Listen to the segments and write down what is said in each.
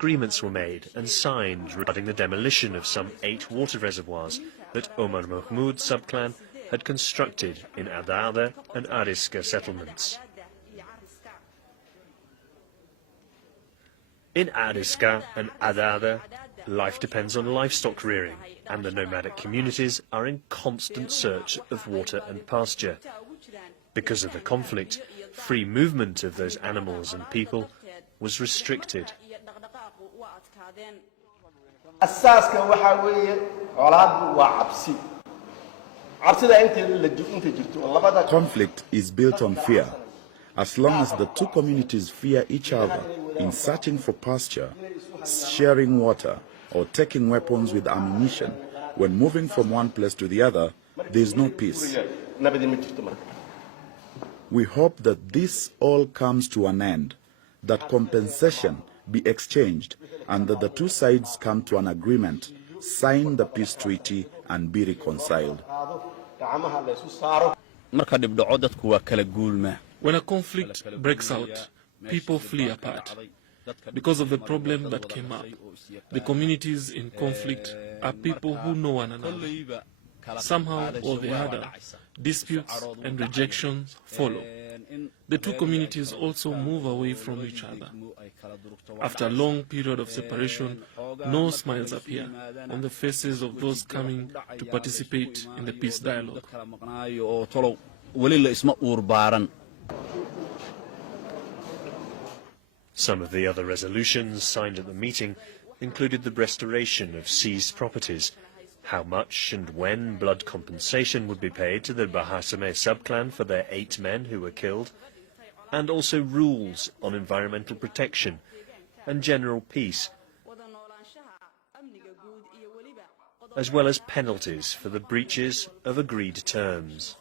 agreements were made and signed regarding the demolition of some 8 water reservoirs that Omar Mahmoud's subclan had constructed in Adada and Ariska settlements. In Ariska and Adada, life depends on livestock rearing, and the nomadic communities are in constant search of water and pasture. Because of the conflict, free movement of those animals and people was restricted. Conflict is built on fear. As long as the two communities fear each other in searching for pasture, sharing water, or taking weapons with ammunition, when moving from one place to the other, there is no peace. We hope that this all comes to an end, that compensation be exchanged, and that the two sides come to an agreement, sign the peace treaty, and be reconciled. When a conflict breaks out, people flee apart. Because of the problem that came up, the communities in conflict are people who know one another. Somehow or the other, disputes and rejections follow. The two communities also move away from each other. After a long period of separation, no smiles appear on the faces of those coming to participate in the peace dialogue. Some of the other resolutions signed at the meeting included the restoration of seized properties, how much and when blood compensation would be paid to the Bahasame subclan for their 8 men who were killed, and also rules on environmental protection and general peace, as well as penalties for the breaches of agreed terms.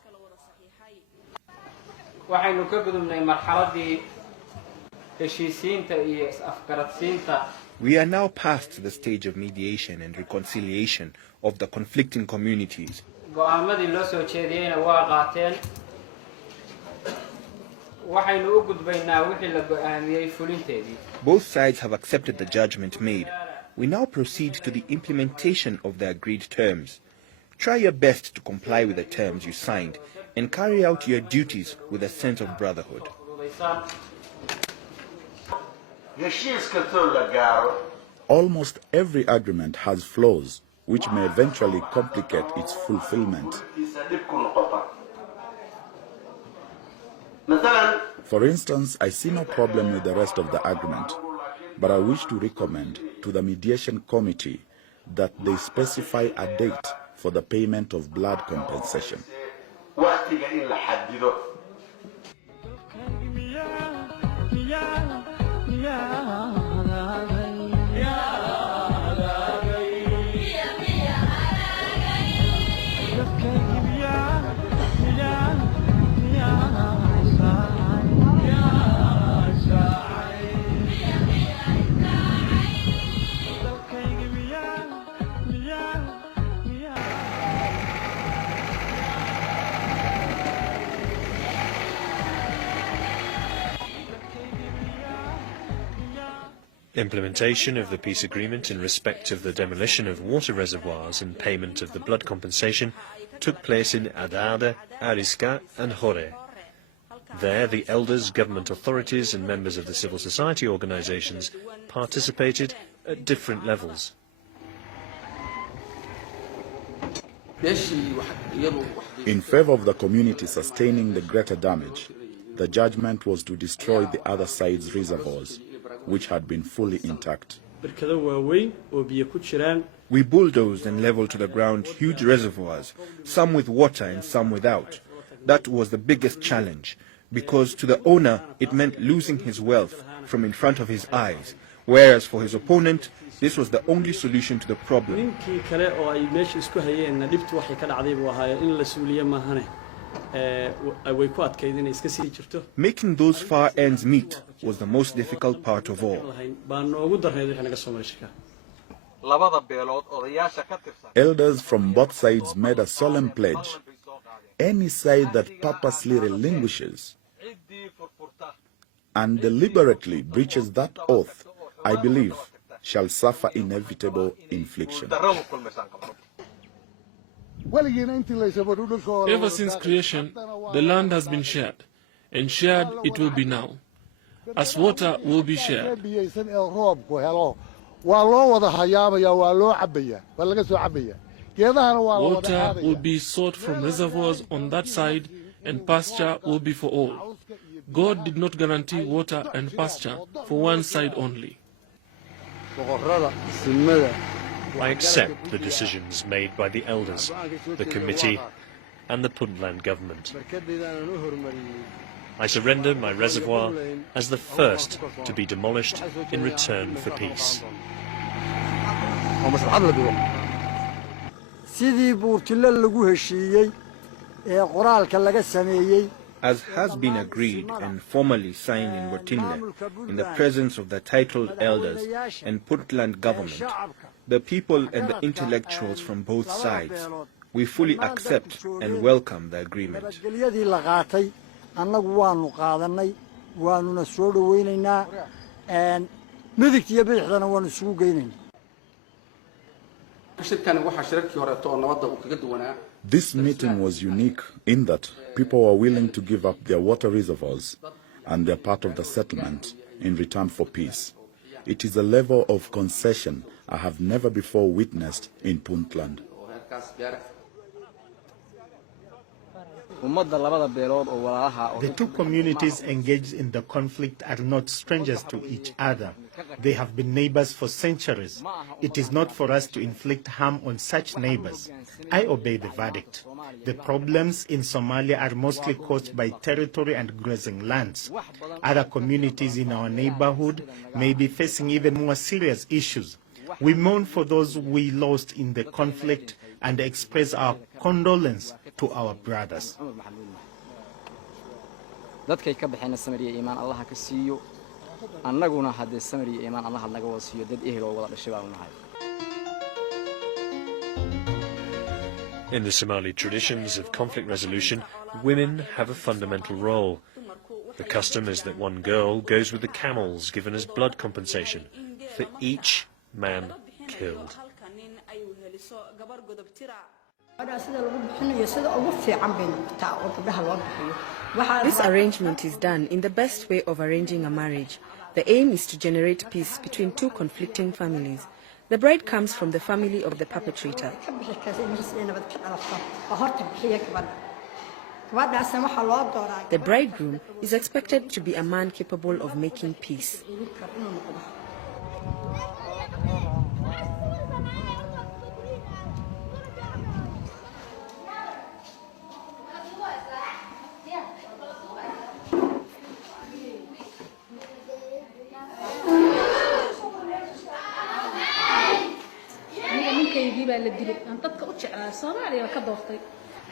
We are now past the stage of mediation and reconciliation of the conflicting communities. Both sides have accepted the judgment made. We now proceed to the implementation of the agreed terms. Try your best to comply with the terms you signed and carry out your duties with a sense of brotherhood. Almost every agreement has flaws which may eventually complicate its fulfillment. For instance, I see no problem with the rest of the agreement, but I wish to recommend to the mediation committee that they specify a date for the payment of blood compensation. Implementation of the peace agreement in respect of the demolition of water reservoirs and payment of the blood compensation took place in Adada, Ariska and Hore. There, the elders, government authorities and members of the civil society organizations participated at different levels. In favor of the community sustaining the greater damage, the judgment was to destroy the other side's reservoirs, which had been fully intact. We bulldozed and leveled to the ground huge reservoirs, some with water and some without. That was the biggest challenge, because to the owner it meant losing his wealth from in front of his eyes, whereas for his opponent this was the only solution to the problem. Making those far ends meet was the most difficult part of all. Elders from both sides made a solemn pledge. Any side that purposely relinquishes and deliberately breaches that oath, I believe, shall suffer inevitable infliction. Ever since creation, the land has been shared, and shared it will be now, as water will be shared. Water will be sought from reservoirs on that side, and pasture will be for all. God did not guarantee water and pasture for one side only. I accept the decisions made by the elders, the committee and the Puntland government. I surrender my reservoir as the first to be demolished in return for peace. As has been agreed and formally signed in Rotinle, in the presence of the titled elders and Puntland government, the people and the intellectuals from both sides, we fully accept and welcome the agreement. This meeting was unique in that people were willing to give up their water reservoirs and their part of the settlement in return for peace. It is a level of concession I have never before witnessed in Puntland. The two communities engaged in the conflict are not strangers to each other. They have been neighbors for centuries. It is not for us to inflict harm on such neighbors. I obey the verdict. The problems in Somalia are mostly caused by territory and grazing lands. Other communities in our neighborhood may be facing even more serious issues. We mourn for those we lost in the conflict and express our condolence to our brothers. In the Somali traditions of conflict resolution, women have a fundamental role. The custom is that one girl goes with the camels given as blood compensation for each man killed. This arrangement is done in the best way of arranging a marriage. The aim is to generate peace between two conflicting families. The bride comes from the family of the perpetrator. The bridegroom is expected to be a man capable of making peace.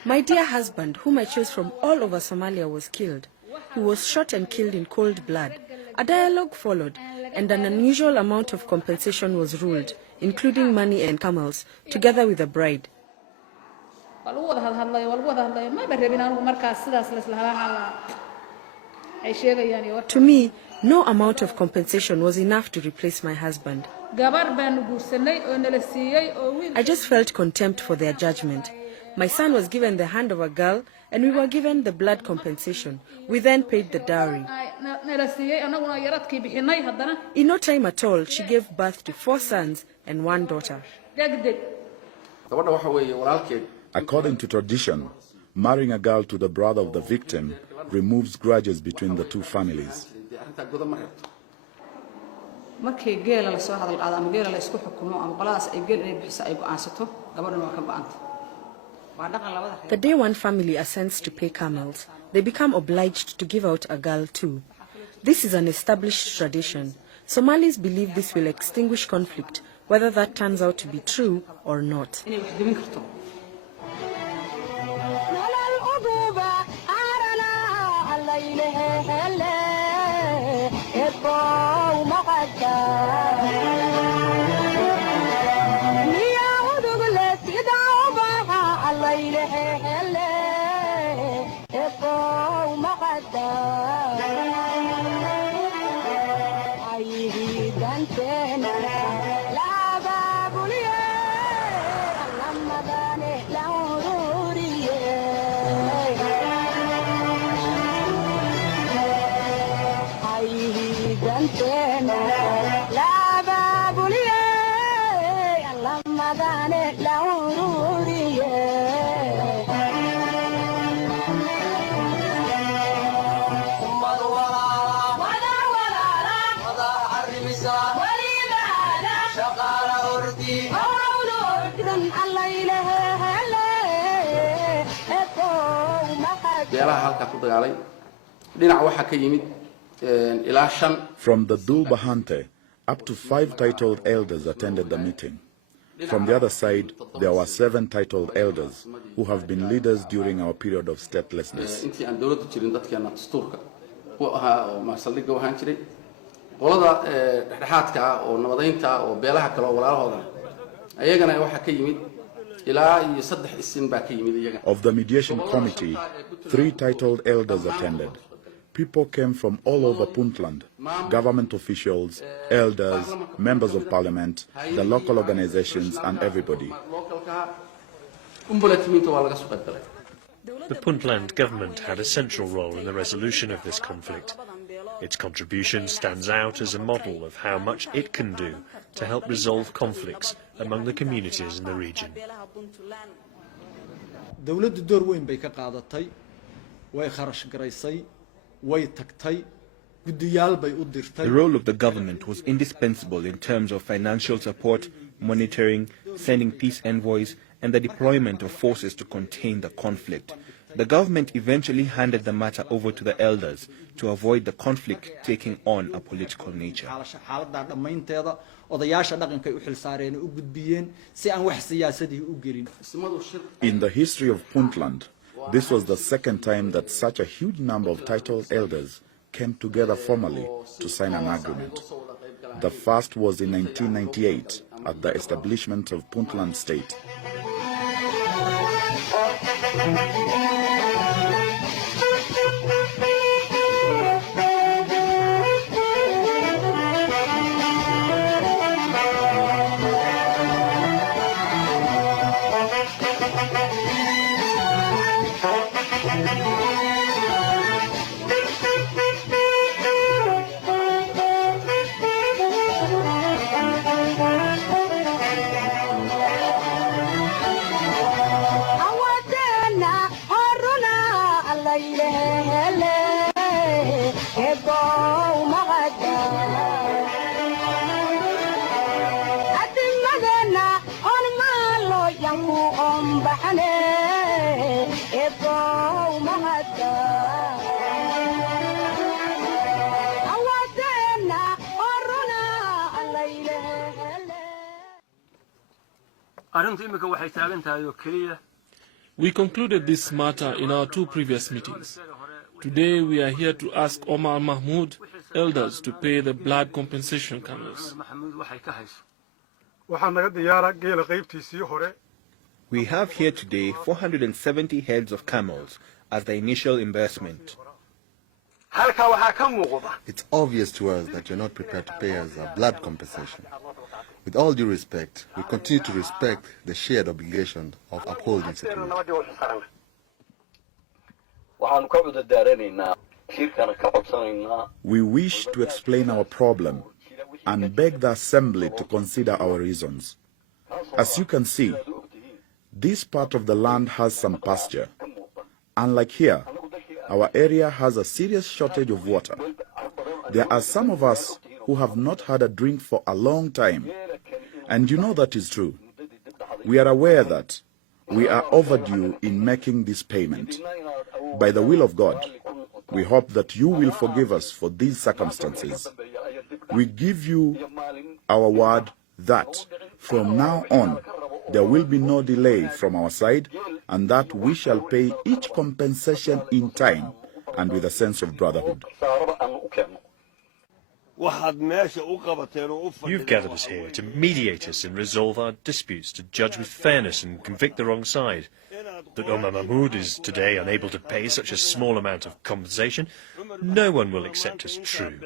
My dear husband, whom I chose from all over Somalia, was killed. He was shot and killed in cold blood. A dialogue followed, and an unusual amount of compensation was ruled, including money and camels, together with the bride. To me, no amount of compensation was enough to replace my husband. I just felt contempt for their judgment. My son was given the hand of a girl, and we were given the blood compensation. We then paid the dowry. In no time at all, she gave birth to 4 sons and 1 daughter. According to tradition, marrying a girl to the brother of the victim removes grudges between the two families. The day one family assents to pay camels, they become obliged to give out a girl too. This is an established tradition. Somalis believe this will extinguish conflict, whether that turns out to be true or not. From the Dulbahante, up to 5 titled elders attended the meeting. From the other side, there were 7 titled elders who have been leaders during our period of statelessness. Of the mediation committee, 3 titled elders attended. People came from all over Puntland, government officials, elders, members of parliament, the local organizations, and everybody. The Puntland government had a central role in the resolution of this conflict. Its contribution stands out as a model of how much it can do to help resolve conflicts among the communities in the region. dawladdu door weyn bay ka qaadatay way kharash garaysay way tagtay gudiyaal bay u dirtay. The role of the government was indispensable in terms of financial support, monitoring, sending peace envoys, and the deployment of forces to contain the conflict. The government eventually handed the matter over to the elders to avoid the conflict taking on a political nature. In the history of Puntland, this was the second time that such a huge number of titled elders came together formally to sign an agreement. The first was in 1998 at the establishment of Puntland State. We concluded this matter in our 2 previous meetings. Today we are here to ask Omar Mahmoud elders to pay the blood compensation camels. We have here today 470 heads of camels as the initial investment. It's obvious to us that you're not prepared to pay us a blood compensation. With all due respect, we continue to respect the shared obligation of upholding security. We wish to explain our problem and beg the Assembly to consider our reasons. As you can see, this part of the land has some pasture. Unlike here, our area has a serious shortage of water. There are some of us who have not had a drink for a long time. And you know that is true. We are aware that we are overdue in making this payment. By the will of God, we hope that you will forgive us for these circumstances. We give you our word that from now on there will be no delay from our side, and that we shall pay each compensation in time and with a sense of brotherhood. You've gathered us here to mediate us and resolve our disputes, to judge with fairness and convict the wrong side. That Omar Mahmoud is today unable to pay such a small amount of compensation, no one will accept as true.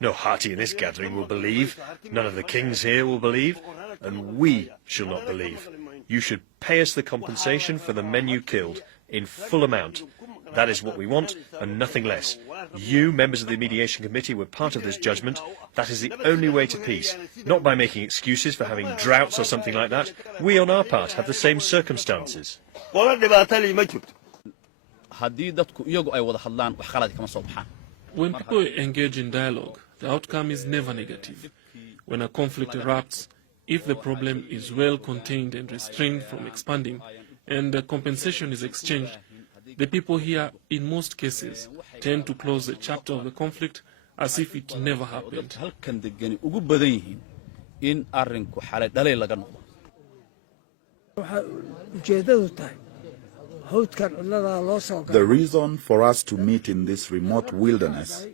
No Hati in this gathering will believe, none of the kings here will believe, and we shall not believe. You should pay us the compensation for the men you killed in full amount. That is what we want, and nothing less. You, members of the mediation committee, were part of this judgment. That is the only way to peace, not by making excuses for having droughts or something like that. We, on our part, have the same circumstances. When people engage in dialogue, the outcome is never negative. When a conflict erupts, If the problem is well contained and restrained from expanding, and the compensation is exchanged, the people here, in most cases, tend to close the chapter of the conflict as if it never happened. The reason for us to meet in this remote wilderness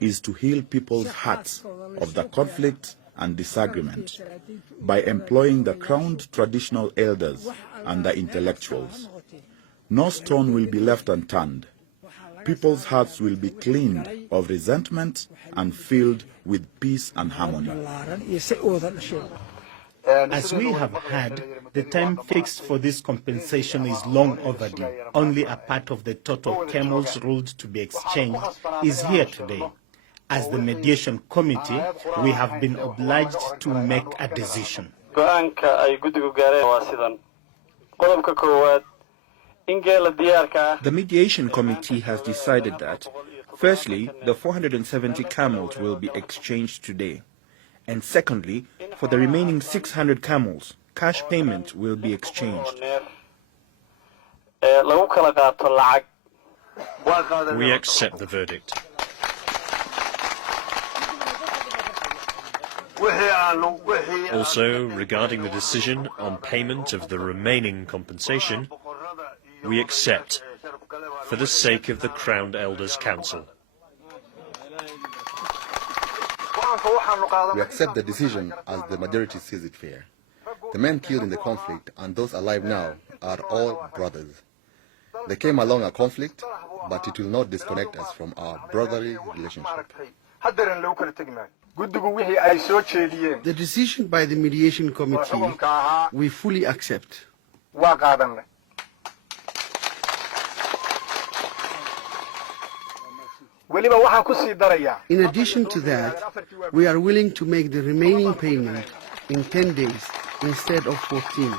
is to heal people's hearts of the conflict and disagreement by employing the crowned traditional elders and the intellectuals. No stone will be left unturned. People's hearts will be cleaned of resentment and filled with peace and harmony. As we have heard, the time fixed for this compensation is long overdue. Only a part of the total camels ruled to be exchanged is here today. As the mediation committee, we have been obliged to make a decision. The mediation committee has decided that, firstly, the 470 camels will be exchanged today, and secondly, for the remaining 600 camels, cash payment will be exchanged. We accept the verdict. Also, regarding the decision on payment of the remaining compensation, we accept, for the sake of the Crowned Elders Council. We accept the decision as the majority sees it fair. The men killed in the conflict and those alive now are all brothers. They came along a conflict, but it will not disconnect us from our brotherly relationship. The decision by the mediation committee, we fully accept. In addition to that, we are willing to make the remaining payment in 10 days instead of 14.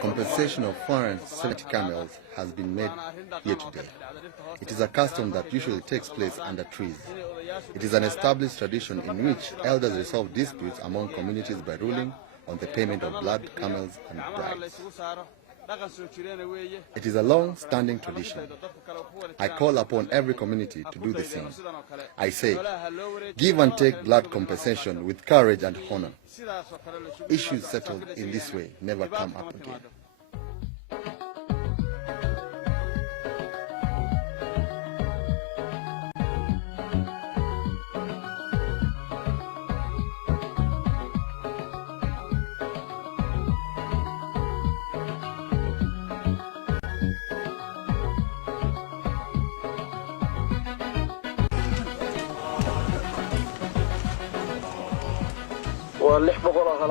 Compensation of 470 camels has been made here today. It is a custom that usually takes place under trees. It is an established tradition in which elders resolve disputes among communities by ruling on the payment of blood, camels, and bribes. It is a long-standing tradition. I call upon every community to do the same. I say, give and take blood compensation with courage and honor. Issues settled in this way never come up again.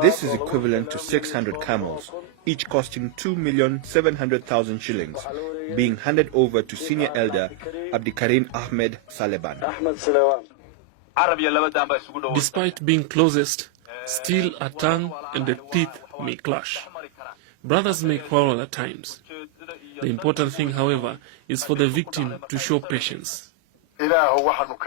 This is equivalent to 600 camels, each costing 2,700,000 shillings, being handed over to Senior Elder Abdikarim Ahmed Saleban. Despite being closest, still a tongue and the teeth may clash. Brothers may quarrel at times. The important thing, however, is for the victim to show patience.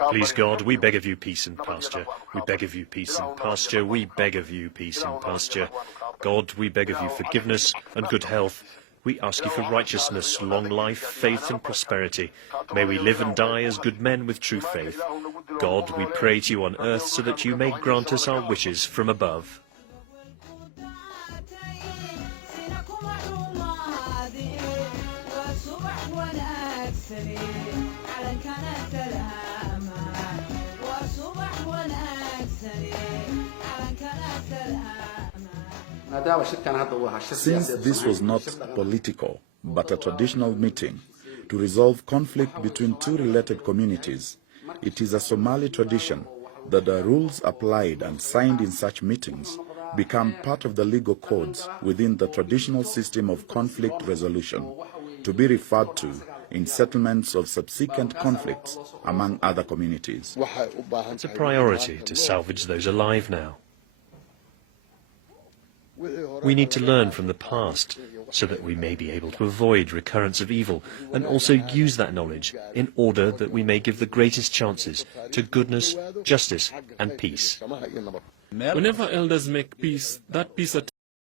Please God, we beg of you peace and pasture. We beg of you peace and pasture. We beg of you peace and pasture. God, we beg of you forgiveness and good health. We ask you for righteousness, long life, faith and prosperity. May we live and die as good men with true faith. God, we pray to you on earth so that you may grant us our wishes from above. Since this was not political, but a traditional meeting to resolve conflict between two related communities, it is a Somali tradition that the rules applied and signed in such meetings become part of the legal codes within the traditional system of conflict resolution, to be referred to in settlements of subsequent conflicts among other communities. It's a priority to salvage those alive now. We need to learn from the past so that we may be able to avoid recurrence of evil and also use that knowledge in order that we may give the greatest chances to goodness, justice and peace. Whenever elders make peace, that peace